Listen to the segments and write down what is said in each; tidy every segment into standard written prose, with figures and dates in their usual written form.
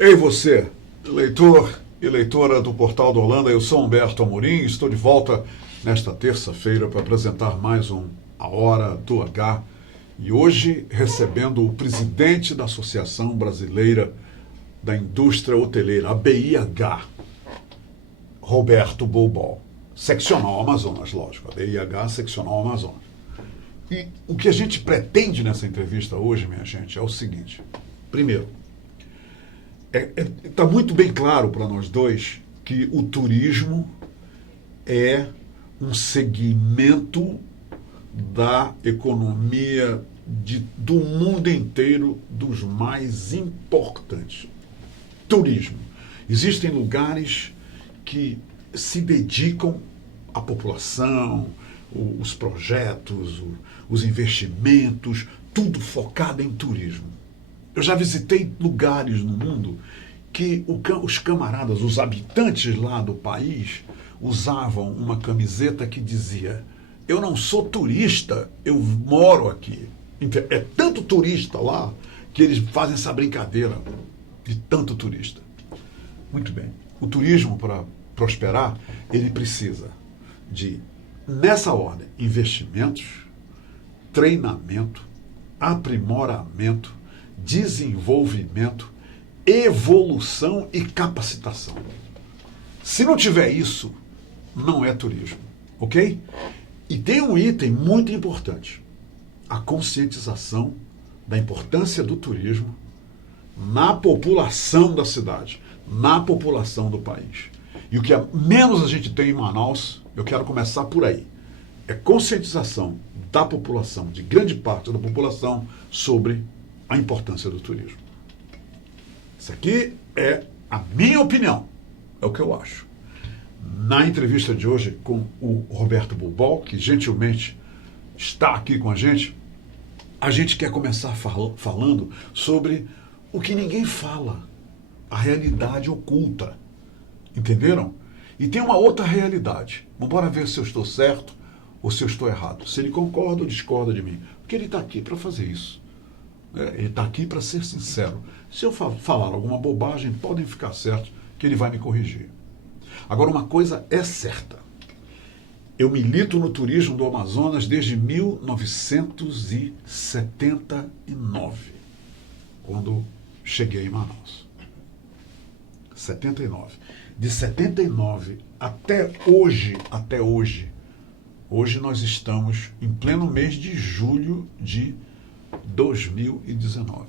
Ei você, leitor e leitora do Portal do Holanda, eu sou Humberto Amorim e estou de volta nesta terça-feira para apresentar mais um A Hora do H. E hoje recebendo o presidente da Associação Brasileira da Indústria Hoteleira, a BIH, Roberto Bulbol, seccional Amazonas, lógico, a BIH seccional Amazonas. E o que a gente pretende nessa entrevista hoje, minha gente, é o seguinte. Primeiro, está muito bem claro para nós dois que o turismo é um segmento da economia do mundo inteiro dos mais importantes. Turismo. Existem lugares que se dedicam à população, os projetos, os investimentos, tudo focado em turismo. Eu já visitei lugares no mundo que os camaradas, os habitantes lá do país, usavam uma camiseta que dizia: eu não sou turista, eu moro aqui. É tanto turista lá que eles fazem essa brincadeira de tanto turista. Muito bem. O turismo, para prosperar, ele precisa de, nessa ordem, investimentos, treinamento, aprimoramento, desenvolvimento, evolução e capacitação. Se não tiver isso, não é turismo, ok? E tem um item muito importante: a conscientização da importância do turismo na população da cidade, na população do país. E o que menos a gente tem em Manaus, eu quero começar por aí, é conscientização da população, de grande parte da população, sobre a importância do turismo. Isso aqui é a minha opinião, é o que eu acho. Na entrevista de hoje com o Roberto Bulbol, que gentilmente está aqui com a gente quer começar falando sobre o que ninguém fala, a realidade oculta. Entenderam? E tem uma outra realidade. Vamos ver se eu estou certo ou se eu estou errado. Se ele concorda ou discorda de mim. Porque ele está aqui para fazer isso. Ele está aqui para ser sincero. Se eu falar alguma bobagem, podem ficar certos que ele vai me corrigir. Agora, uma coisa é certa. Eu milito no turismo do Amazonas desde 1979, quando cheguei em Manaus. 79. De 79 até hoje, hoje nós estamos em pleno mês de julho de 2019.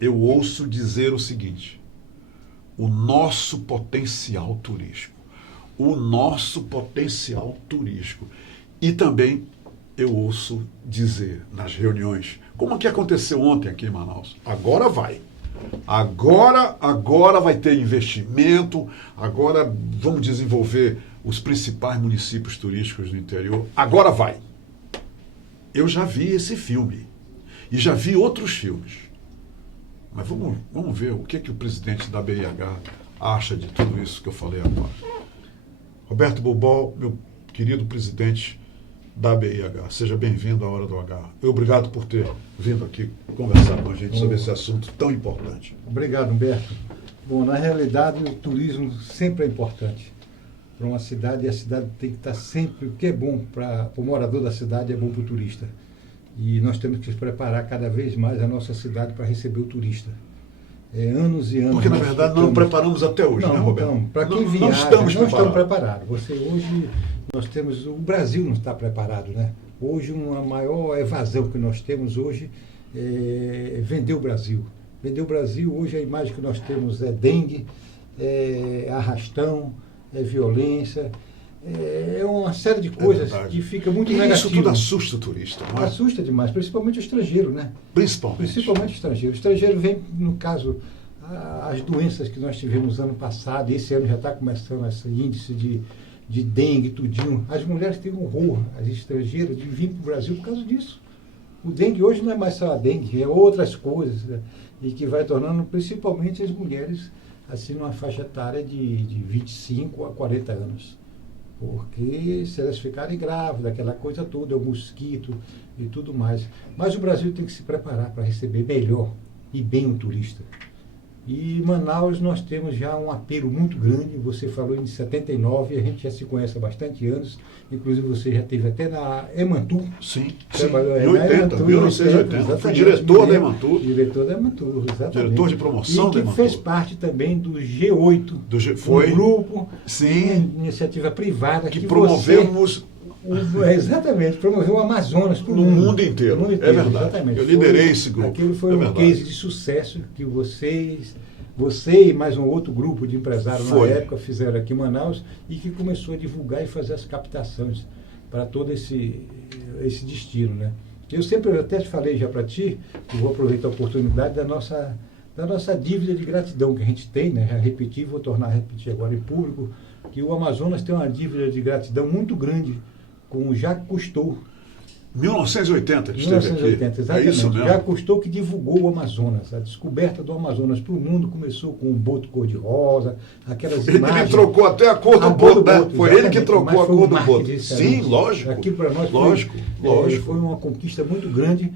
Eu ouço dizer o seguinte: o nosso potencial turístico. E também eu ouço dizer nas reuniões, como que aconteceu ontem aqui em Manaus: agora vai. Agora vai ter investimento, agora vamos desenvolver os principais municípios turísticos do interior, agora vai. Eu já vi esse filme e já vi outros filmes. Mas vamos ver o que o presidente da BIH acha de tudo isso que eu falei agora. Roberto Bulbol, meu querido presidente da BIH, seja bem-vindo à Hora do H. Obrigado por ter vindo aqui conversar com a gente sobre esse assunto tão importante. Obrigado, Humberto. Bom, na realidade, o turismo sempre é importante para uma cidade, e a cidade tem que estar sempre, o que é bom para o morador da cidade é bom para o turista. E nós temos que preparar cada vez mais a nossa cidade para receber o turista. Anos e anos. Porque, na verdade, não preparamos até hoje, não, né, Roberto? Não, para quem viaja, não estamos preparados. Hoje, nós temos, o Brasil não está preparado, né? Hoje, uma maior evasão que nós temos hoje é vender o Brasil. Vender o Brasil, hoje a imagem que nós temos é dengue, é arrastão, é violência, é uma série de coisas que fica muito negativo. Isso tudo assusta o turista, não é? Assusta demais, principalmente o estrangeiro, né? Principalmente o estrangeiro. O estrangeiro vem, no caso, as doenças que nós tivemos ano passado, esse ano já está começando esse índice de dengue, tudinho. As mulheres têm um horror, as estrangeiras, de vir para o Brasil por causa disso. O dengue hoje não é mais só a dengue, é outras coisas, né? E que vai tornando principalmente as mulheres assim numa faixa etária de 25 a 40 anos. Porque se elas ficarem grávidas, aquela coisa toda, o mosquito e tudo mais. Mas o Brasil tem que se preparar para receber melhor e bem o turista. E em Manaus nós temos já um apelo muito grande. Você falou em 79, a gente já se conhece há bastante anos. Inclusive você já esteve até na Emantur. Sim, trabalhou em 1980. Fui diretor da Emantur. Diretor da Emantur, exatamente. Diretor de promoção da Emantur. E que fez parte também do G8. Foi. Um grupo, sim, uma iniciativa privada que promovemos... Exatamente, promoveu o Amazonas para o mundo inteiro. É verdade. Exatamente. Eu liderei esse grupo. Aquilo foi um case de sucesso que você e mais um outro grupo de empresários na época fizeram aqui em Manaus e que começou a divulgar e fazer as captações para todo esse destino, né? Eu sempre até te falei já para ti, e vou aproveitar a oportunidade da nossa dívida de gratidão que a gente tem, né? Já repeti, vou tornar a repetir agora em público, que o Amazonas tem uma dívida de gratidão muito grande com o Jacques Cousteau. 1980 ele esteve aqui. Exatamente. É isso mesmo. Jacques Cousteau que divulgou o Amazonas. A descoberta do Amazonas para o mundo começou com o boto cor-de-rosa, aquelas imagens... Ele trocou até a cor do boto, né? Foi ele que trocou a cor do boto. Sim, lógico. Aqui para nós lógico. Foi uma conquista muito grande.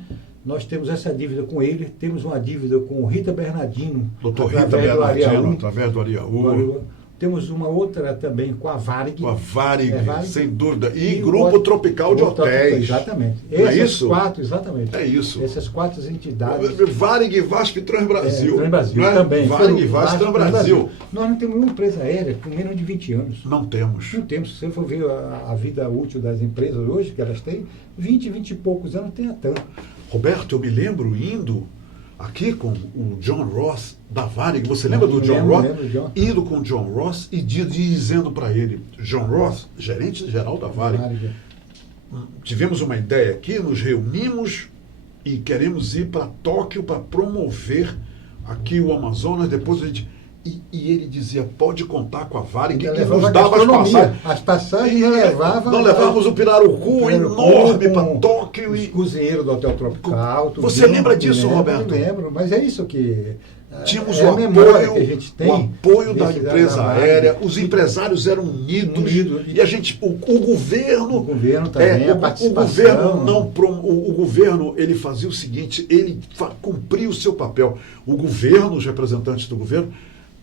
Nós temos essa dívida com ele, temos uma dívida com Rita Bernardino. Doutor Rita Bernardino, através do Ariaú. Temos uma outra também com a Varig. Com a Varig, sem dúvida. E Grupo Tropical de Hotéis. Exatamente. É isso? Quatro, exatamente. É isso. Essas quatro entidades. Varig, VASP e Transbrasil. Transbrasil também. Varig, VASP e Transbrasil. Nós não temos uma empresa aérea com menos de 20 anos. Não temos. Não temos. Se você for ver a vida útil das empresas hoje, que elas têm, 20 e poucos anos tem a TAM. Roberto, eu me lembro indo aqui com o John Ross da Varig. Você lembra do John Ross? Lembro. Indo com o John Ross e dizendo para ele, John Ross, gerente geral da Varig, tivemos uma ideia aqui, nos reunimos e queremos ir para Tóquio para promover aqui o Amazonas. Depois a gente... E ele dizia, pode contar com a Varig, que nos dava as passagens. As passagens levava... Nós levávamos o pirarucu enorme para Tóquio. Os cozinheiros do Hotel Tropical. Você lembra disso, Roberto? Eu lembro, mas é isso que... Tínhamos o apoio da empresa aérea, os empresários eram unidos. E a gente, o governo... O governo também, a participação. O governo, ele fazia o seguinte, ele cumpria o seu papel. O governo, os representantes do governo,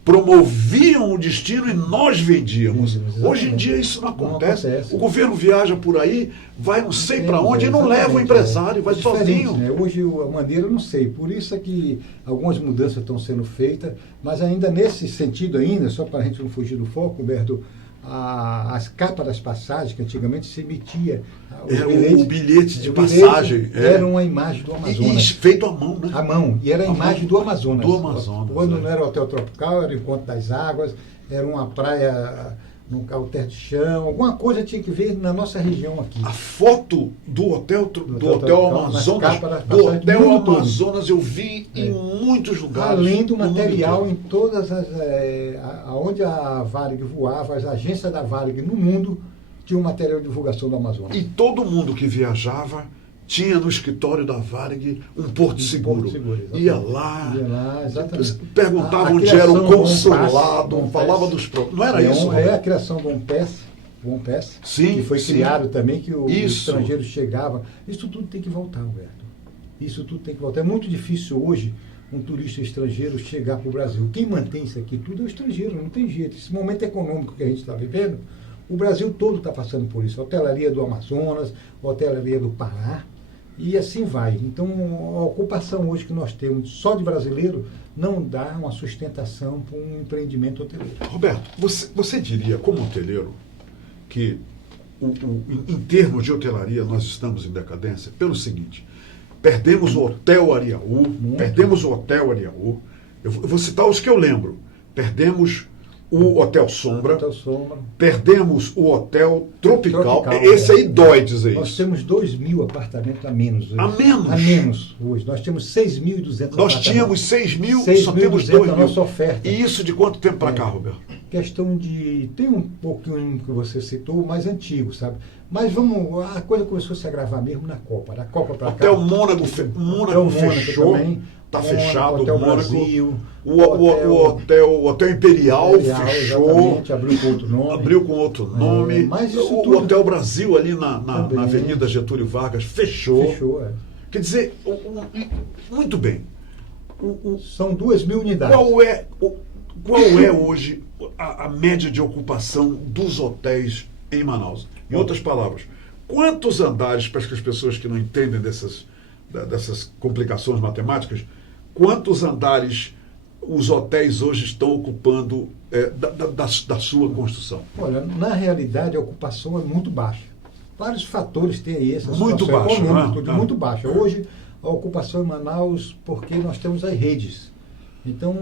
promoviam o destino e nós vendíamos. Hoje em dia isso não acontece. O governo viaja por aí, vai não sei para onde e não leva o empresário, vai sozinho. Né? Hoje a maneira eu não sei. Por isso é que algumas mudanças estão sendo feitas, mas ainda nesse sentido ainda, só para a gente não fugir do foco, Roberto, as capas das passagens, que antigamente se emitia o bilhete de passagem. Era uma imagem do Amazonas. E feito à mão, né? À mão. E era a imagem do Amazonas. Do Amazonas. Quando não era o Hotel Tropical, era o Encontro das Águas, era uma praia num alter de chão, alguma coisa tinha que ver na nossa região aqui. A foto do Hotel Amazonas eu vi em muitos lugares. Além do material em todas as... onde a Varig voava, as agências da Varig no mundo tinham material de divulgação do Amazonas. E todo mundo que viajava tinha no escritório da Varig um porto seguro. Ia lá, exatamente. Perguntava onde era o consulado, falava dos problemas. Não era isso? É a criação do One Pass, que foi criado também, que os estrangeiros chegavam. Isso tudo tem que voltar, Roberto. Isso tudo tem que voltar. É muito difícil hoje um turista estrangeiro chegar para o Brasil. Quem mantém isso aqui tudo é o estrangeiro, não tem jeito. Esse momento econômico que a gente está vivendo, o Brasil todo está passando por isso. A hotelaria do Amazonas, a hotelaria do Pará, e assim vai. Então, a ocupação hoje que nós temos só de brasileiro não dá uma sustentação para um empreendimento hoteleiro. Roberto, você diria, como hoteleiro, que em termos de hotelaria nós estamos em decadência pelo seguinte: perdemos o Hotel Ariaú, eu vou citar os que eu lembro. Perdemos o Hotel Sombra, perdemos o Hotel Tropical. Esse aí dói dizer isso. Nós temos 2.000 apartamentos a menos hoje. A menos? A menos hoje. Nós temos 6.200 Nós tínhamos 6.000, só temos 2.000. Da nossa oferta. E isso de quanto tempo para cá, Roberto? Questão de... Tem um pouquinho que você citou, mais antigo, sabe? Mas a coisa começou a se agravar mesmo na Copa. Da Copa para cá. Hotel Mônaco fechou. Está fechado, Hotel o Mônaco. Brasil, o Hotel Imperial fechou. Abriu com outro nome. Mas o Hotel Brasil ali na Avenida Getúlio Vargas fechou. Fechou. Quer dizer, muito bem. São 2.000 unidades. Qual é hoje a média de ocupação dos hotéis em Manaus? Em outras palavras, quantos andares, para as pessoas que não entendem dessas complicações matemáticas, quantos andares os hotéis hoje estão ocupando da sua construção? Olha, na realidade a ocupação é muito baixa. Vários fatores têm aí essa muito baixa, muito baixa. Hoje a ocupação em Manaus, porque nós temos as redes. Então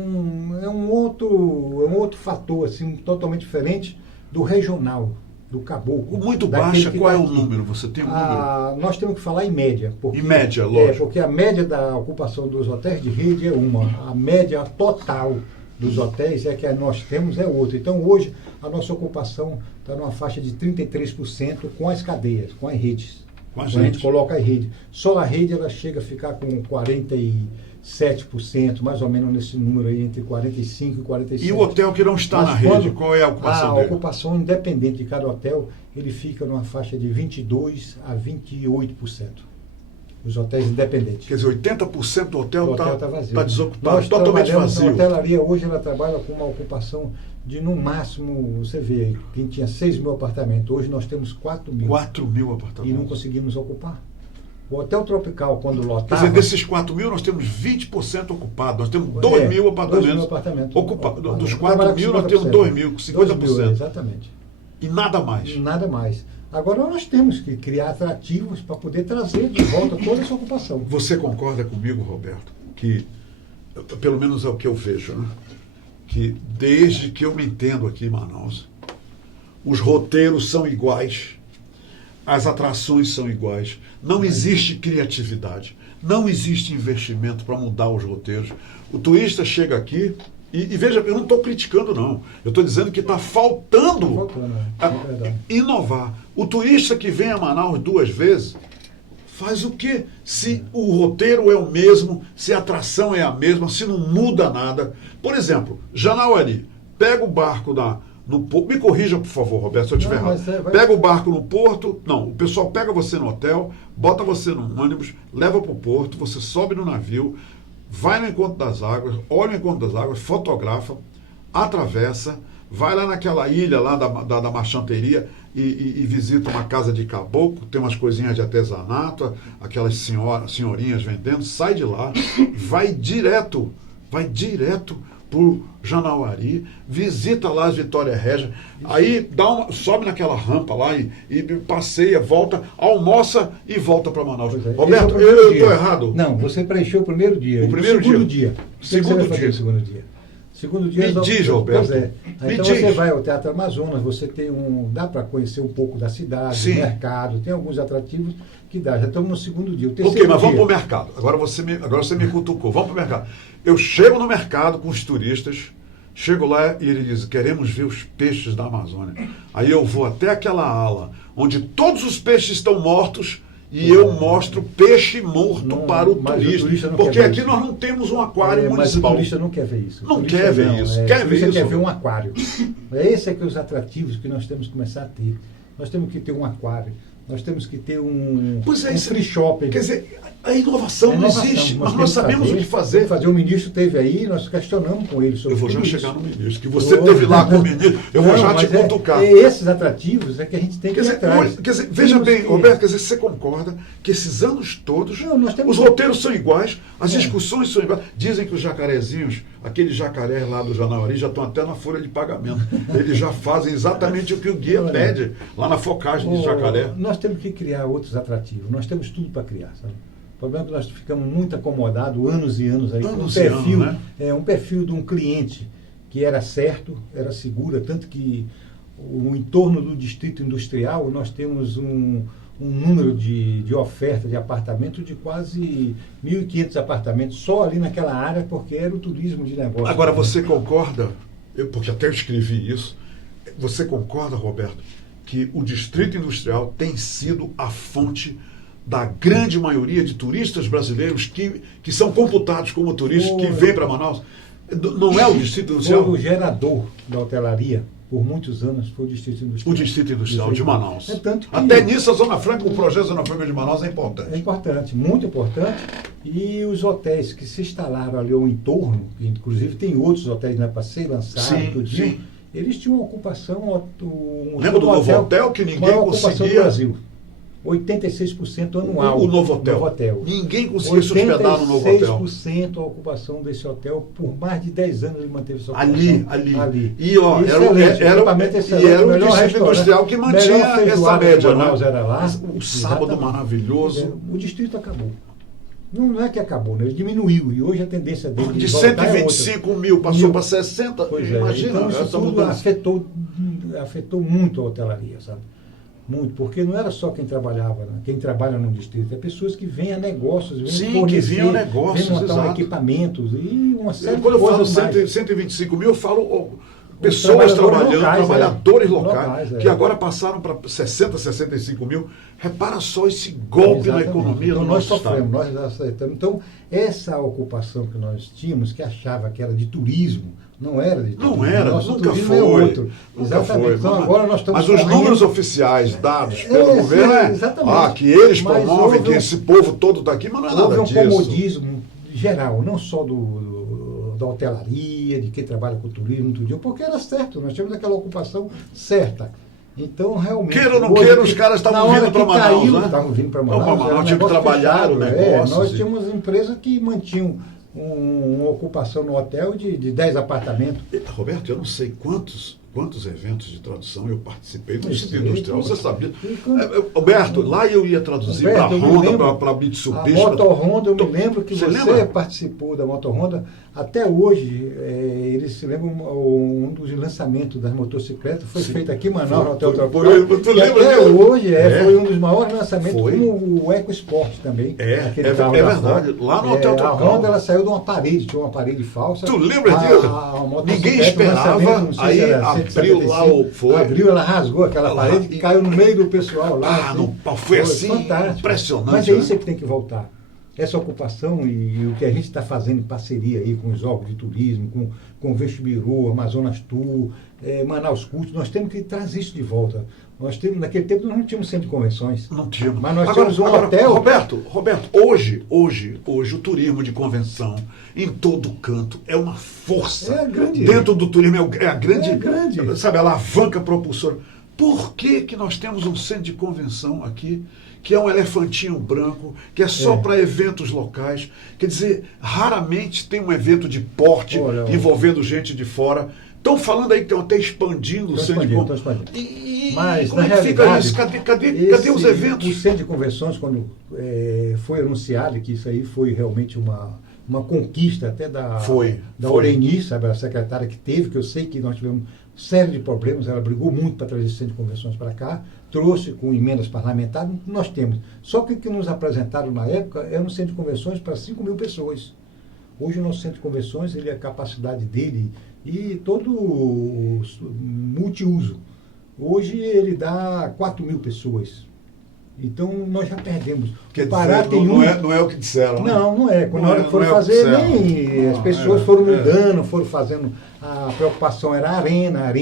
é um outro fator assim, totalmente diferente do regional, do caboclo. Muito baixa, qual é o número? Você tem um número? Nós temos que falar em média. Porque, em média, lógico. Porque a média da ocupação dos hotéis de rede é uma. A média total dos hotéis é que nós temos é outra. Então hoje a nossa ocupação está numa faixa de 33% com as cadeias, com as redes. Quando a gente coloca a rede. Só a rede ela chega a ficar com 47%, mais ou menos nesse número aí, entre 45% e 47%. E o hotel que não está na rede, qual é a ocupação dele? A ocupação independente de cada hotel, ele fica numa faixa de 22% a 28%. Os hotéis independentes. Quer dizer, 80% do hotel está vazio. Tá desocupado, totalmente vazio. A hotelaria hoje ela trabalha com uma ocupação de, no máximo, você vê, quem tinha 6.000 apartamentos, hoje nós temos 4.000. 4.000 apartamentos. E não conseguimos ocupar. O Hotel Tropical, quando lotava... Quer dizer, desses 4.000, nós temos 20% ocupados. Nós temos 2.000 apartamentos. 2.000 apartamentos ocupados. Dos 4.000, nós temos 2.000, 50%. Exatamente. E nada mais. Nada mais. Agora nós temos que criar atrativos para poder trazer de volta toda essa ocupação. Você concorda comigo, Roberto, que, pelo menos é o que eu vejo, né? Que desde que eu me entendo aqui em Manaus, os roteiros são iguais, as atrações são iguais, não existe criatividade, não existe investimento para mudar os roteiros. O turista chega aqui e veja, eu não estou criticando não, eu estou dizendo que está faltando inovar. O turista que vem a Manaus 2 vezes, faz o quê? Se o roteiro é o mesmo, se a atração é a mesma, se não muda nada. Por exemplo, Janauari, pega o barco no porto. Me corrija, por favor, Roberto, se eu estiver errado. Pega o barco no porto. Não, o pessoal pega você no hotel, bota você num ônibus, leva para o porto, você sobe no navio, vai no encontro das águas, olha o encontro das águas, fotografa, atravessa, vai lá naquela ilha lá da marchanteria e visita uma casa de caboclo, tem umas coisinhas de artesanato, aquelas senhorinhas vendendo, sai de lá, vai direto pro Janauari, visita lá as Vitória Régia, aí sobe naquela rampa lá e passeia, volta, almoça e volta para Manaus. Roberto, eu estou errado? Não, você preencheu o primeiro dia. O primeiro segundo dia. Segundo dia. Segundo dia. Segundo dia. Me diz, Roberto. Então você vai ao Teatro Amazonas, você tem dá para conhecer um pouco da cidade, do mercado, tem alguns atrativos que dá. Já estamos no segundo dia. Ok, mas vamos para o mercado. Agora você me cutucou. Vamos para o mercado. Eu chego no mercado com os turistas, chego lá e ele diz, queremos ver os peixes da Amazônia. Aí eu vou até aquela ala onde todos os peixes estão mortos e eu mostro peixe morto para o turista. Porque aqui nós não temos um aquário municipal. Mas o turista não quer ver isso. Não quer ver isso. Quer ver isso. Quer ver um aquário. Esse é que os atrativos que nós temos que começar a ter. Nós temos que ter um aquário. Nós temos que ter um free shopping. Quer dizer, a inovação não existe, mas nós sabemos o que fazer. O ministro esteve aí, nós questionamos com ele sobre isso. Eu vou já chegar no ministro, que você esteve lá com o ministro, eu vou já te cutucar. Esses atrativos é que a gente tem que ir atrás. Quer dizer, veja bem, Roberto, quer dizer, você concorda que esses anos todos, os roteiros são iguais, as discussões são iguais. Dizem que os jacarezinhos, aqueles jacarés lá do Janauari, já estão até na folha de pagamento. Eles já fazem exatamente o que o guia pede, lá na focagem de jacaré. Nós temos que criar outros atrativos, nós temos tudo para criar, sabe? O problema é que nós ficamos muito acomodados, anos e anos aí, com um perfil de um cliente que era certo, era seguro, tanto que o entorno do distrito industrial, nós temos um número de oferta de apartamento de quase 1.500 apartamentos, só ali naquela área, porque era o turismo de negócio. Agora, você concorda, porque até eu escrevi isso, você concorda, Roberto, que o distrito industrial tem sido a fonte da grande maioria de turistas brasileiros que são computados como turistas que vêm para Manaus? Não é o distrito industrial? Foi o gerador da hotelaria por muitos anos, foi o Distrito Industrial. O Distrito Industrial de Manaus. Tanto que até nisso a Zona Franca, o projeto Zona Franca de Manaus é importante. É importante, muito importante. E os hotéis que se instalaram ali ao entorno, inclusive tem outros hotéis na Passeio, lançaram, tudinho, eles tinham uma ocupação... Lembra do Novo Hotel que ninguém conseguia... do Brasil. 86% anual. O Novo Hotel. Ninguém conseguia se hospedar no Novo Hotel. 86% a ocupação desse hotel, por mais de 10 anos ele manteve sua ocupação. Ali. E ó, era o Distrito Industrial que mantinha essa média, né? Era lá. O sábado maravilhoso. O distrito acabou. Não é que acabou, né? Ele diminuiu. E hoje a tendência dele de 125 mil passou para 60. Pois imagina, então isso tudo afetou muito a hotelaria, sabe? Muito, porque não era só quem trabalhava, né? Quem trabalha no distrito, é pessoas que vêm a negócios, vêm fornecer, que vinham negócios, vêm montar equipamentos e uma série de coisas. Quando eu falo 125 mil, eu falo pessoas trabalhando, trabalhadores locais, que agora passaram para 60, 65 mil. Repara só esse golpe na economia do nosso estado. Nós aceitamos. Então, essa ocupação que nós tínhamos, que achava que era de turismo, não era de turismo. Não era, nosso nunca turismo foi. É outro. Nunca foi. Então, agora nós estamos mas os números oficiais dados pelo governo que eles promovem, que esse povo todo está aqui, mas não é nada disso. Houve um comodismo geral, não só da hotelaria, de quem trabalha com turismo, tudo, porque era certo, nós tínhamos aquela ocupação certa. Então, realmente... Queira ou não queira, os caras estavam vindo para Manaus, né? Estavam vindo para Manaus. Tinha que trabalhar o negócio. Nós tínhamos empresas que mantinham uma ocupação no hotel de 10 apartamentos. Roberto, eu não sei quantos eventos de tradução eu participei do Distrito Industrial, você sabia? Roberto, lá eu ia traduzir para a Honda, para a Mitsubishi. A Moto Honda, eu me lembro que você participou da Moto Honda. Até hoje, eles se lembram, um dos lançamentos das motocicletas foi feito aqui em Manaus, no Hotel Tropical. Até hoje foi um dos maiores lançamentos, como o EcoSport também. É verdade, lá no Hotel Tropical. A Honda ela saiu de uma parede, tinha uma parede falsa. Tu lembra disso? Ninguém esperava, aí abriu lá abriu, ela rasgou aquela parede e caiu no meio do pessoal lá. Foi assim, fantástico. Impressionante. Mas é isso que tem que voltar. Essa ocupação e o que a gente está fazendo em parceria aí com os órgãos de turismo, com o Vestibiru, Amazonas Tour, Manaus Culto, nós temos que trazer isso de volta. Naquele tempo nós não tínhamos centro de convenções. Não tínhamos. Mas nós tínhamos um hotel. Roberto, hoje o turismo de convenção em todo canto é uma força. É grande. Dentro do turismo é a grande, sabe, a alavanca propulsora. Por que nós temos um centro de convenção aqui, que é um elefantinho branco, que é só para eventos locais? Quer dizer, raramente tem um evento de porte envolvendo gente de fora. Estão falando aí que estão até expandindo o centro de convenções. Mas, como é que fica isso? Cadê os eventos? O centro de convenções, quando foi anunciado, que isso aí foi realmente uma conquista até da Oreni, sabe, a secretária que teve, que eu sei que nós tivemos série de problemas, ela brigou muito para trazer esse centro de convenções para cá, trouxe com emendas parlamentares, nós temos. Só que o que nos apresentaram na época era um centro de convenções para 5 mil pessoas. Hoje o nosso centro de convenções, a capacidade dele e todo multiuso. Hoje ele dá 4 mil pessoas. Então nós já perdemos. O Pará tem não é o que disseram, né? Não é. Quando na hora que foram fazer, as pessoas foram mudando, foram fazendo. A preocupação era arena.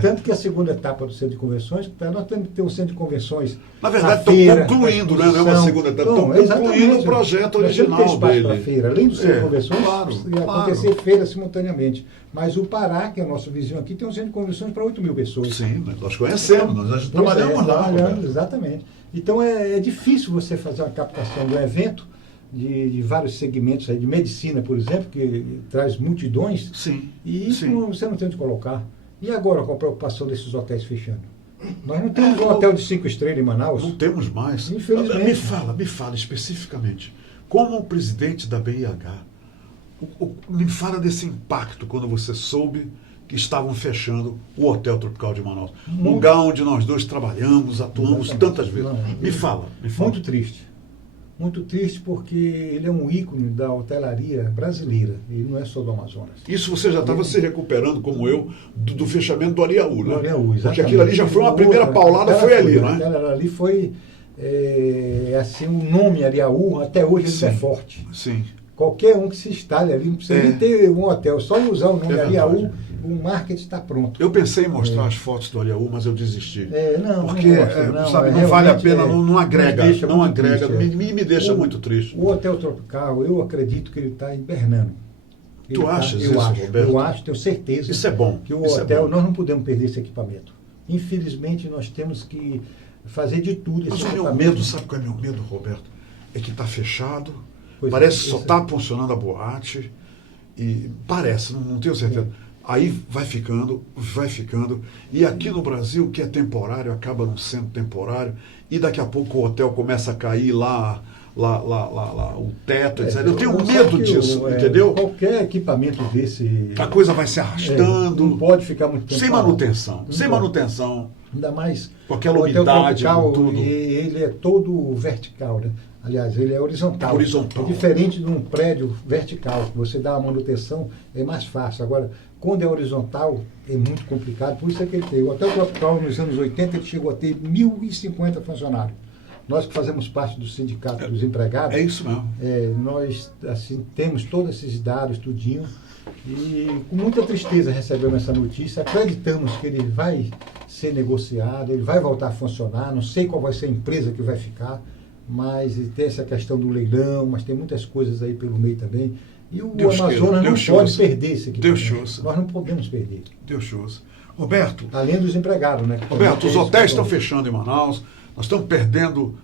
Tanto que a segunda etapa do centro de convenções, nós temos que ter um centro de convenções. Na verdade, estão concluindo, né? Não é uma segunda etapa, estão concluindo o projeto original dele. Para feira. Além do centro de convenções, ia acontecer feira simultaneamente. Mas o Pará, que é nosso vizinho aqui, tem um centro de convenções para 8 mil pessoas. Sim, nós conhecemos, nós trabalhamos lá. Exatamente. Então é difícil você fazer uma captação do evento de vários segmentos aí, de medicina, por exemplo, que traz multidões. E isso você não tem onde colocar. E agora com a preocupação desses hotéis fechando? Nós não temos um hotel de 5 estrelas em Manaus. Não temos mais. Infelizmente. Me fala especificamente, como o presidente da BIH, me fala desse impacto quando você soube que estavam fechando o Hotel Tropical de Manaus. Lugar onde nós dois trabalhamos, atuamos tantas vezes. Me fala. Muito triste. Muito triste porque ele é um ícone da hotelaria brasileira. Ele não é só do Amazonas. Isso você já estava se recuperando, como eu, do fechamento do Ariaú, né? Do Ariaú, exatamente. Porque aquilo ali já foi uma primeira paulada, foi ali, né? Aquela ali foi, assim, o nome Ariaú, até hoje ele é forte. Sim. Qualquer um que se instale ali, não precisa nem ter um hotel, só usar o nome Ariaú, o marketing está pronto. Eu pensei em mostrar as fotos do Olhaú, mas eu desisti. Porque não vale a pena, não agrega. Não agrega, triste, me deixa muito triste. O Hotel Tropical, eu acredito que ele está hibernando. Tu achas isso, Roberto? Eu acho, tenho certeza. Isso é bom. Que o hotel, nós não podemos perder esse equipamento. Infelizmente, nós temos que fazer de tudo. Mas o meu medo, sabe qual é meu medo, Roberto? É que está fechado, parece que só está funcionando a boate, e parece, não tenho certeza. Aí vai ficando, e aqui no Brasil, o que é temporário, acaba não sendo temporário, e daqui a pouco o hotel começa a cair lá o teto, etc. Eu tenho medo disso, entendeu? Qualquer equipamento desse... A coisa vai se arrastando. Não pode ficar muito tempo sem manutenção. Ainda mais com aquela umidade, tropical, tudo. Ele é todo vertical, né? Aliás, ele é horizontal. É diferente de um prédio vertical, que você dá a manutenção, é mais fácil. Agora, quando é horizontal, é muito complicado. Por isso é que ele tem. O Hotel Tropical, nos anos 80, ele chegou a ter 1.050 funcionários. Nós que fazemos parte do sindicato dos empregados... É isso mesmo. Nós assim, temos todos esses dados, tudinho, e com muita tristeza recebemos essa notícia. Acreditamos que ele vai ser negociado, ele vai voltar a funcionar. Não sei qual vai ser a empresa que vai ficar, mas tem essa questão do leilão, mas tem muitas coisas aí pelo meio também. E o Amazonas não pode perder esse equipamento. Nós não podemos perder. Deus shows. Roberto... Além dos empregados, né? Roberto, os hotéis estão fechando em Manaus. Nós estamos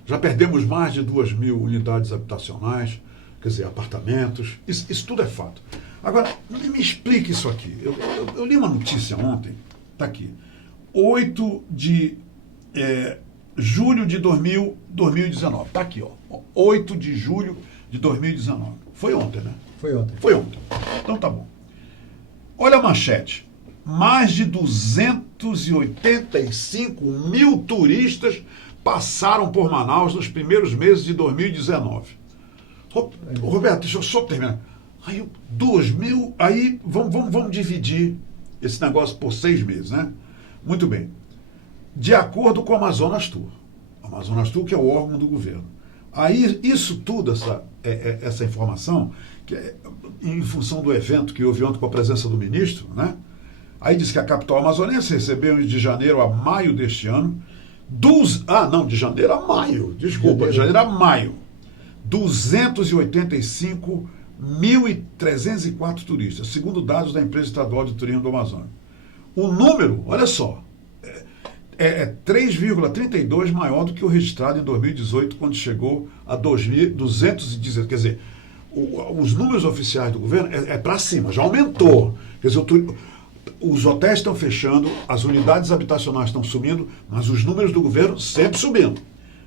já perdemos mais de 2.000 unidades habitacionais, quer dizer, apartamentos. Isso tudo é fato. Agora, me explique isso aqui. Eu li uma notícia ontem, está aqui. 8 de julho de 2019. Está aqui, ó. 8 de julho de 2019. Foi ontem, né? Foi ontem. Então tá bom. Olha a manchete. Mais de 285 mil turistas passaram por Manaus nos primeiros meses de 2019. Roberto, deixa eu só terminar. Aí, 2.000, aí vamos dividir esse negócio por 6 meses, né? Muito bem. De acordo com a Amazonas Tour. A Amazonas Tour, que é o órgão do governo. Aí, isso tudo, essa informação, que é em função do evento que houve ontem com a presença do ministro, né? Aí diz que a capital amazonense recebeu de janeiro a maio deste ano de janeiro a maio, desculpa, de janeiro a maio, 285.304 turistas, segundo dados da empresa estadual de turismo do Amazonas. O número, olha só, é 3,32 maior do que o registrado em 2018, quando chegou a 2.216. Quer dizer, os números oficiais do governo é para cima, já aumentou. Quer dizer, os hotéis estão fechando, as unidades habitacionais estão sumindo, mas os números do governo sempre subindo.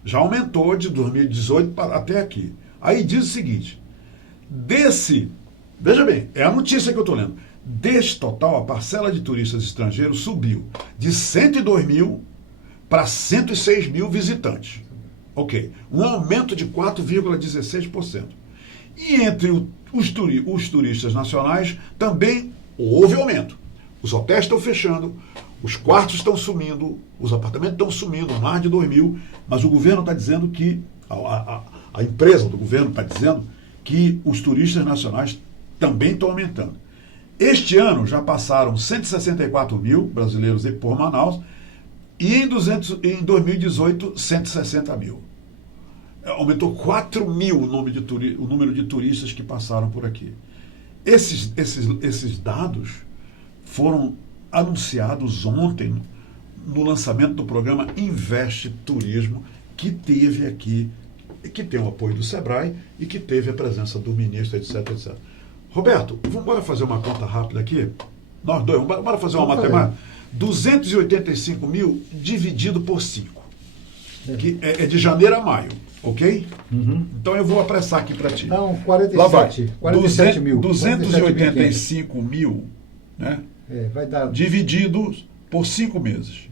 Já aumentou de 2018 até aqui. Aí diz o seguinte, veja bem, é a notícia que eu estou lendo, desse total, a parcela de turistas estrangeiros subiu de 102 mil para 106 mil visitantes. Ok, um aumento de 4,16%. E entre os turistas nacionais também houve aumento. Os hotéis estão fechando, os quartos estão sumindo, os apartamentos estão sumindo, mais de 2 mil, mas o governo está dizendo que, a empresa do governo está dizendo que os turistas nacionais também estão aumentando. Este ano já passaram 164 mil brasileiros por Manaus e em 2018, 160 mil. Aumentou 4 mil o número de turistas que passaram por aqui. Esses dados foram anunciados ontem no lançamento do programa Investe Turismo, que teve aqui, que tem o apoio do Sebrae e que teve a presença do ministro, etc, etc. Roberto, vamos fazer uma conta rápida aqui? Nós dois, vamos fazer uma matemática? 285 mil dividido por 5, que é de janeiro a maio, ok? Uhum. Então eu vou apressar aqui para ti. Não, 47 mil. 285 mil, né? Vai dar... divididos por 5 meses.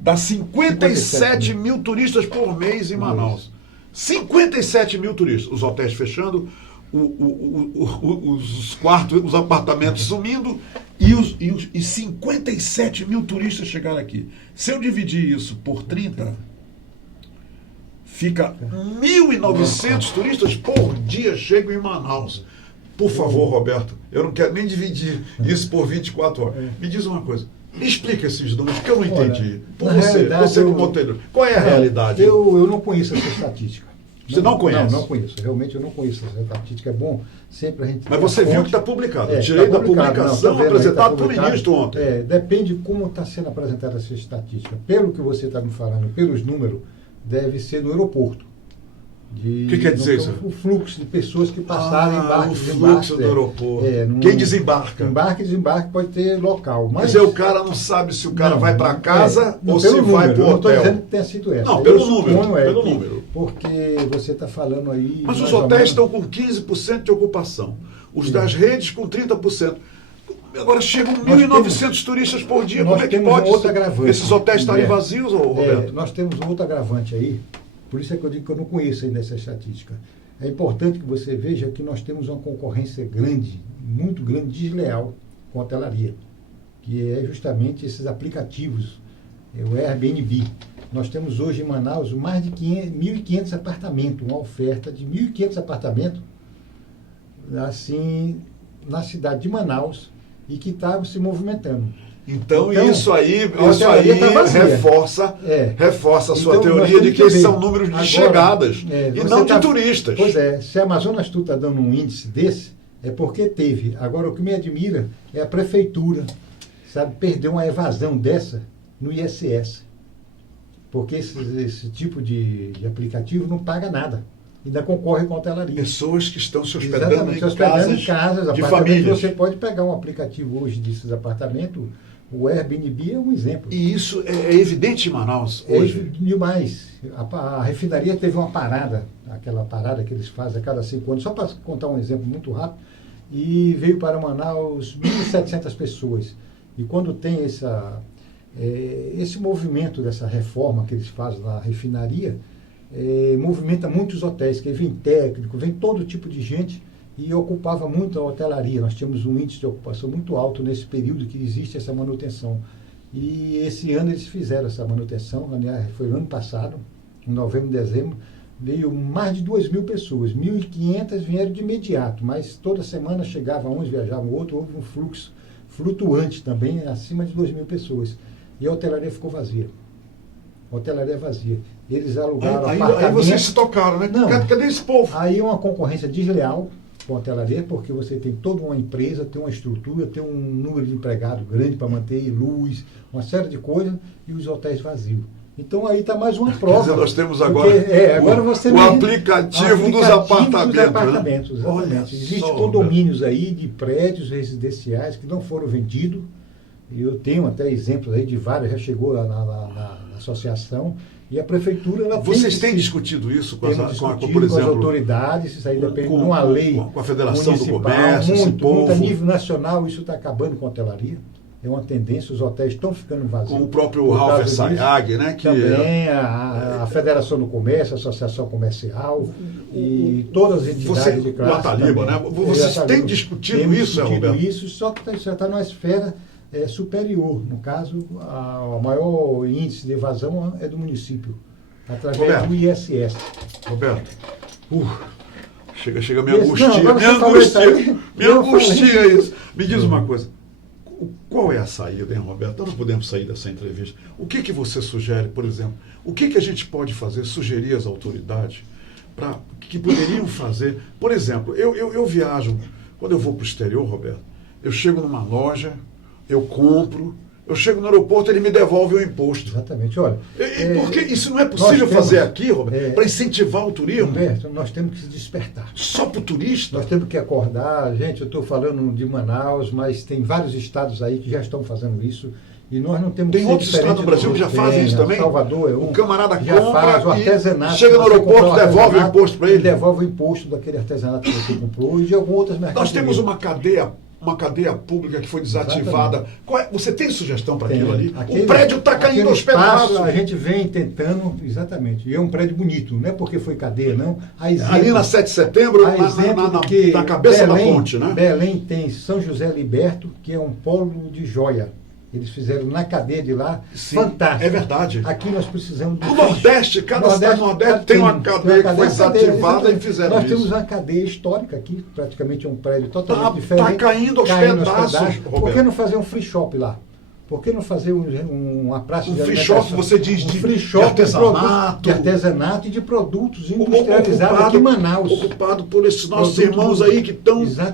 Dá 57 mil turistas por mês em Manaus. 57 mil turistas. Os hotéis fechando, os quartos, os apartamentos sumindo e 57 mil turistas chegaram aqui. Se eu dividir isso por 30, fica 1.900 turistas por dia chegam em Manaus. Por favor, Roberto, eu não quero nem dividir isso por 24 horas. Me diz uma coisa. Me explica esses números, que eu não entendi. Por você como hoteleiro, qual é a realidade? Eu não conheço essa estatística. Você não conhece? Não conheço. Realmente eu não conheço essa estatística. É bom sempre a gente... Mas você viu que está publicado. Eu tirei da publicação apresentada para o ministro ontem. Depende de como está sendo apresentada essa estatística. Pelo que você está me falando, pelos números, deve ser no aeroporto. O que quer dizer isso? O fluxo de pessoas que passaram, embarque, o fluxo do aeroporto. Quem desembarca? Embarque e desembarque pode ter local. Mas o cara não sabe se o cara vai para casa ou se vai para o hotel. Não estou dizendo que tenha sido essa. Não, pelo número. Porque você está falando aí... Mas os hotéis estão com 15% de ocupação. Os das redes com 30%. Agora chegam 1.900 turistas por dia. Como é que pode esses hotéis estarem vazios, Roberto? Nós temos um outro agravante aí. Por isso é que eu digo que eu não conheço ainda essa estatística. É importante que você veja que nós temos uma concorrência grande, muito grande, desleal com a hotelaria, que é justamente esses aplicativos, o Airbnb. Nós temos hoje em Manaus mais de 1.500 apartamentos, uma oferta de 1.500 apartamentos, assim, na cidade de Manaus, e que está se movimentando. Então isso aí reforça a sua teoria de que esses são números de chegadas e não de turistas. Pois é, se a Amazonas Tour está dando um índice desse, é porque teve. Agora, o que me admira é a prefeitura, sabe, perder uma evasão dessa no ISS. Porque esse tipo de aplicativo não paga nada. Ainda concorre com a hotelaria. Pessoas que estão se hospedando em casas de família. Você pode pegar um aplicativo hoje desses apartamentos. O Airbnb é um exemplo. E isso é evidente em Manaus hoje? É demais. A refinaria teve uma parada, aquela parada que eles fazem a cada 5 anos, só para contar um exemplo muito rápido, e veio para Manaus 1.700 pessoas. E quando tem esse movimento dessa reforma que eles fazem na refinaria, movimenta muitos hotéis, que vem técnico, vem todo tipo de gente, e ocupava muito a hotelaria. Nós tínhamos um índice de ocupação muito alto nesse período que existe essa manutenção. E esse ano eles fizeram essa manutenção, foi no ano passado, em novembro e dezembro, veio mais de 2.000 pessoas. 1.500 vieram de imediato, mas toda semana chegava uns, viajavam outro, houve um fluxo flutuante também, acima de 2.000 pessoas. E a hotelaria ficou vazia. A hotelaria é vazia. Eles alugaram apartamentos. Aí vocês se tocaram, né? Não, cadê esse povo? Aí é uma concorrência desleal com a hotelaria, porque você tem toda uma empresa, tem uma estrutura, tem um número de empregados grande para manter luz, uma série de coisas, e os hotéis vazios. Então aí está mais uma prova. Quer dizer, nós temos agora, o aplicativo dos apartamentos. Né? Exatamente. Existem condomínios aí de prédios residenciais que não foram vendidos. E eu tenho até exemplos aí de vários, já chegou lá na associação. E a prefeitura... Vocês têm discutido isso por exemplo, com as autoridades, isso aí depende de uma lei com a Federação do Comércio, muito a nível nacional, isso está acabando com a hotelaria. É uma tendência, os hotéis estão ficando vazios. Com o próprio Ralph Sayag, né? Também a Federação do Comércio, a Associação Comercial e todas as entidades de classe. O Ataliba, né? Vocês têm discutido isso, Roberto? Isso, só que já está numa esfera superior. No caso, o maior índice de evasão é do município, através do ISS. Roberto, chega, me angustia. Me angustia isso. Me diz uma coisa. Qual é a saída, hein, Roberto? Nós não podemos sair dessa entrevista. O que você sugere, por exemplo? O que a gente pode fazer, sugerir às autoridades que poderiam fazer? Por exemplo, eu viajo, quando eu vou para o exterior, Roberto, eu chego numa loja, eu compro, eu chego no aeroporto, ele me devolve o imposto. Exatamente, olha. Porque isso não é possível fazer aqui, Roberto, para incentivar o turismo? Roberto, nós temos que se despertar. Só para o turista? Nós temos que acordar. Gente, eu estou falando de Manaus, mas tem vários estados aí que já estão fazendo isso. E nós não temos. Tem outros estados do Brasil que já fazem isso também? Salvador é um. O camarada já faz o compra artesanato. Chega no aeroporto, devolve o imposto para ele. Devolve o imposto daquele artesanato que você comprou e de algumas outras mercadorias. Nós temos uma cadeia pública que foi desativada. Você tem sugestão para aquilo ali? O prédio está caindo aos pedaços. A gente vem tentando, exatamente. E é um prédio bonito, não é porque foi cadeia, não. Ali na 7 de setembro, na cabeça da ponte, né? Belém tem São José Liberto, que é um polo de joia. Eles fizeram na cadeia de lá, Sim, fantástico. é verdade. Aqui nós precisamos... O Nordeste, cada cidade do Nordeste tem uma cadeia que foi desativada e fizeram nós isso. Nós temos uma cadeia histórica aqui, praticamente um prédio totalmente diferente. Está caindo aos pedaços, Roberto. Por que não fazer um free shop lá? Por que não fazer uma praça de free shop, você diz, de artesanato e de produtos industrializados aqui em Manaus. Ocupado por esses nossos irmãos aí que estão, né,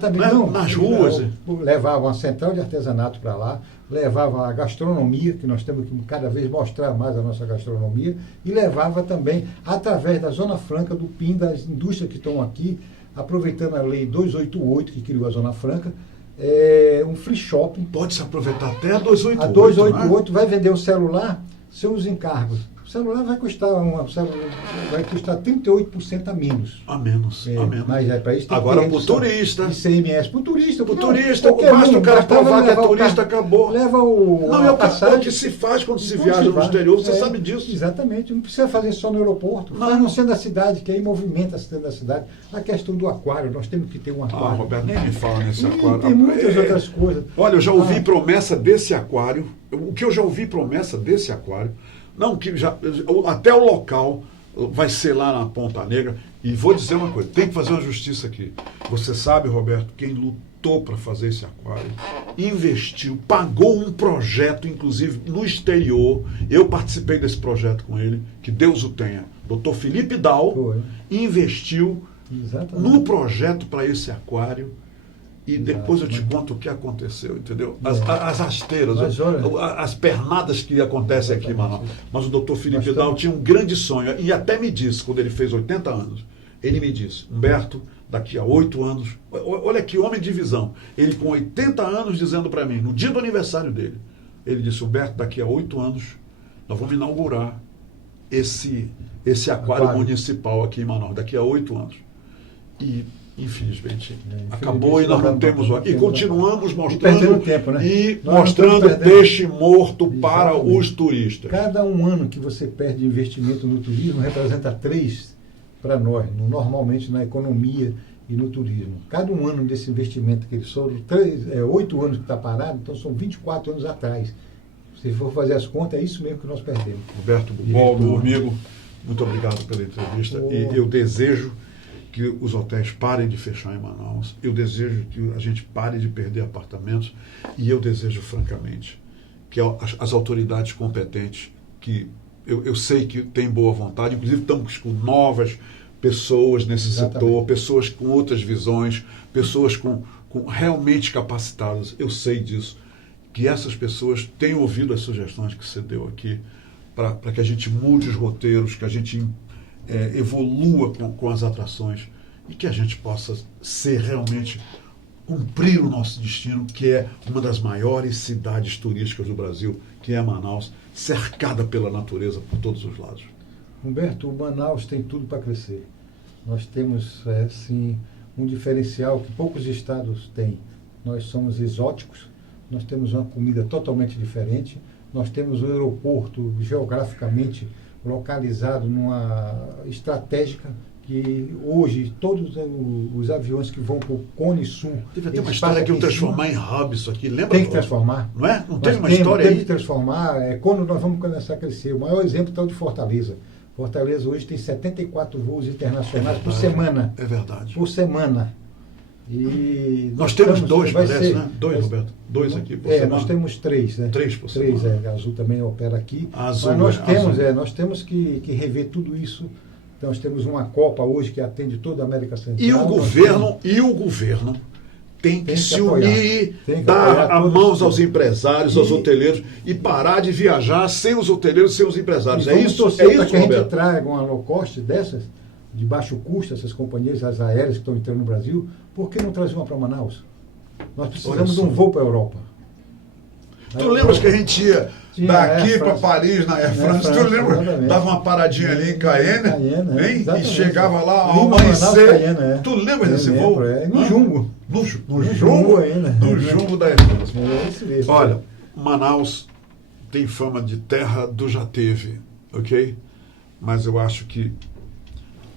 nas ruas. Levavam a central de artesanato para lá, levava a gastronomia, que nós temos que cada vez mostrar mais a nossa gastronomia, e levava também, através da Zona Franca, do PIN, das indústrias que estão aqui, aproveitando a Lei 288, que criou a Zona Franca, um free shopping. Pode se aproveitar até a 288. A 288, né? Vai vender o celular, seus encargos. O celular vai custar 38% a menos. A menos. Mas para isso tem agora para o turista. ICMS para o turista. Para o turista, basta o cara provar que é turista, acabou. Leva o que se faz quando se viaja no exterior, você sabe disso. Exatamente, não precisa fazer só no aeroporto. Faz no centro da cidade, que aí movimenta o centro da cidade. A questão do aquário, nós temos que ter um aquário. Roberto, nem me fala nesse aquário. Tem muitas outras coisas. Olha, eu já ouvi promessa desse aquário. O que eu já ouvi promessa desse aquário, não, que já, até o local vai ser lá na Ponta Negra. E vou dizer uma coisa, tem que fazer uma justiça aqui. Você sabe, Roberto, quem lutou para fazer esse aquário, investiu, pagou um projeto, inclusive no exterior. Eu participei desse projeto com ele, que Deus o tenha. Dr. Felipe Dal investiu no projeto para esse aquário. E depois eu te conto o que aconteceu, entendeu? As rasteiras, as pernadas que acontecem aqui em Manaus. Mas o doutor Felipe Dal tinha um grande sonho, e até me disse, quando ele fez 80 anos, ele me disse, Humberto, daqui a 8 anos, olha que homem de visão, ele com 80 anos dizendo para mim, no dia do aniversário dele, ele disse, Humberto, daqui a 8 anos, nós vamos inaugurar esse aquário municipal aqui em Manaus, daqui a 8 anos. E infelizmente acabou e nós não temos e continuamos mostrando tempo, né? E mostrando peixe morto para os turistas. Cada um ano que você perde investimento no turismo representa 3 para nós, normalmente na economia e no turismo. Cada um ano desse investimento que eles foram 8 anos que está parado, então são 24 anos atrás. Se for fazer as contas, é isso mesmo que nós perdemos. Roberto Bubol, meu amigo, muito obrigado pela entrevista. E eu desejo que os hotéis parem de fechar em Manaus, eu desejo que a gente pare de perder apartamentos, e eu desejo, francamente, que as autoridades competentes, que eu sei que têm boa vontade, inclusive estamos com novas pessoas nesse setor, pessoas com outras visões, pessoas com realmente capacitadas, eu sei disso, que essas pessoas tenham ouvido as sugestões que você deu aqui, para que a gente mude os roteiros, que a gente evolua com as atrações e que a gente possa ser realmente, cumprir o nosso destino, que é uma das maiores cidades turísticas do Brasil, que é Manaus, cercada pela natureza por todos os lados. Humberto, Manaus tem tudo para crescer. Nós temos, sim, um diferencial que poucos estados têm. Nós somos exóticos, nós temos uma comida totalmente diferente, nós temos um aeroporto geograficamente localizado numa estratégica que hoje todos os aviões que vão para o Cone Sul... Teve até uma história que eu transformar em hub isso aqui, lembra? Tem que transformar. Não é? Não teve uma história aí? Tem que transformar. Quando nós vamos começar a crescer. O maior exemplo está o de Fortaleza. Fortaleza hoje tem 74 voos internacionais por semana. É verdade. Por semana. E nós temos 2, parece, né? 2, Roberto. 2 aqui por semana. Nós temos 3, né? 3 por semana. 3, a Azul também opera aqui. Azul, mas nós temos que rever tudo isso. Então, nós temos uma Copa hoje que atende toda a América Central. E o governo tem que se unir, dar a mãos aos empresários, aos hoteleiros, e parar de viajar sem os hoteleiros, sem os empresários. É isso, que a gente traga uma low cost dessas, de baixo custo, essas companhias as aéreas que estão entrando no Brasil. Por que não trazer uma para Manaus? Nós precisamos de um voo para a Europa. Tu lembras que a gente ia daqui para Paris, na Air France? Tu lembra? Exatamente. Dava uma paradinha ali em Cayenne, e chegava lá ao amanhecer. Tu lembra desse voo? No Jumbo. No Jumbo ainda. No Jumbo da Air France. Olha, Manaus tem fama de terra do já teve, ok? Mas eu acho que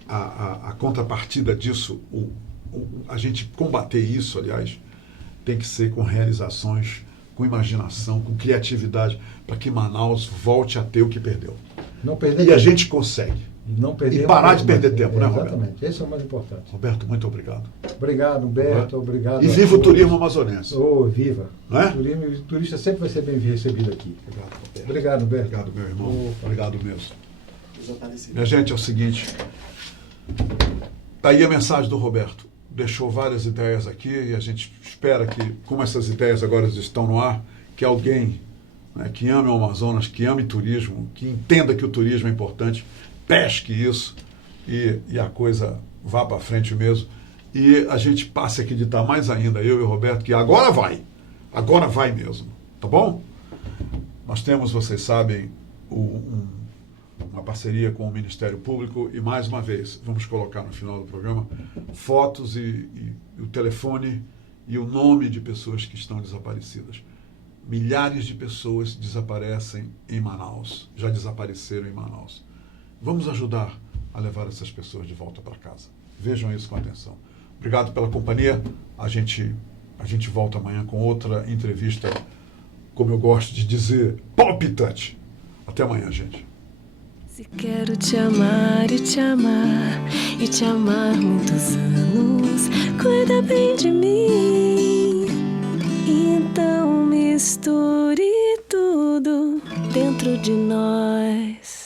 a contrapartida disso, a gente combater isso, aliás, tem que ser com realizações com imaginação, com criatividade, para que Manaus volte a ter o que perdeu. Não perder E tempo. a gente consegue. Não perder E parar de perder tempo, né, Roberto? Exatamente, esse é o mais importante. Roberto, muito obrigado. Obrigado, Humberto, obrigado. E viva o turismo amazonense. Oh, viva. Não é? O turista sempre vai ser bem recebido aqui. Obrigado, Roberto. Obrigado, Humberto. Obrigado, meu irmão. Opa. Obrigado mesmo. Minha gente, é o seguinte. Tá aí a mensagem do Roberto. Deixou várias ideias aqui e a gente espera que, como essas ideias agora estão no ar, que alguém, né, que ame o Amazonas, que ame turismo, que entenda que o turismo é importante, pesque isso e a coisa vá para frente mesmo. E a gente passe a acreditar mais ainda, eu e o Roberto, que agora vai mesmo, tá bom? Nós temos, vocês sabem, uma parceria com o Ministério Público e, mais uma vez, vamos colocar no final do programa fotos e o telefone e o nome de pessoas que estão desaparecidas. Milhares de pessoas desaparecem em Manaus, já desapareceram em Manaus. Vamos ajudar a levar essas pessoas de volta para casa. Vejam isso com atenção. Obrigado pela companhia. A gente volta amanhã com outra entrevista, como eu gosto de dizer, palpitante. Até amanhã, gente. Se quero te amar e te amar e te amar muitos anos, cuida bem de mim. Então misture tudo dentro de nós.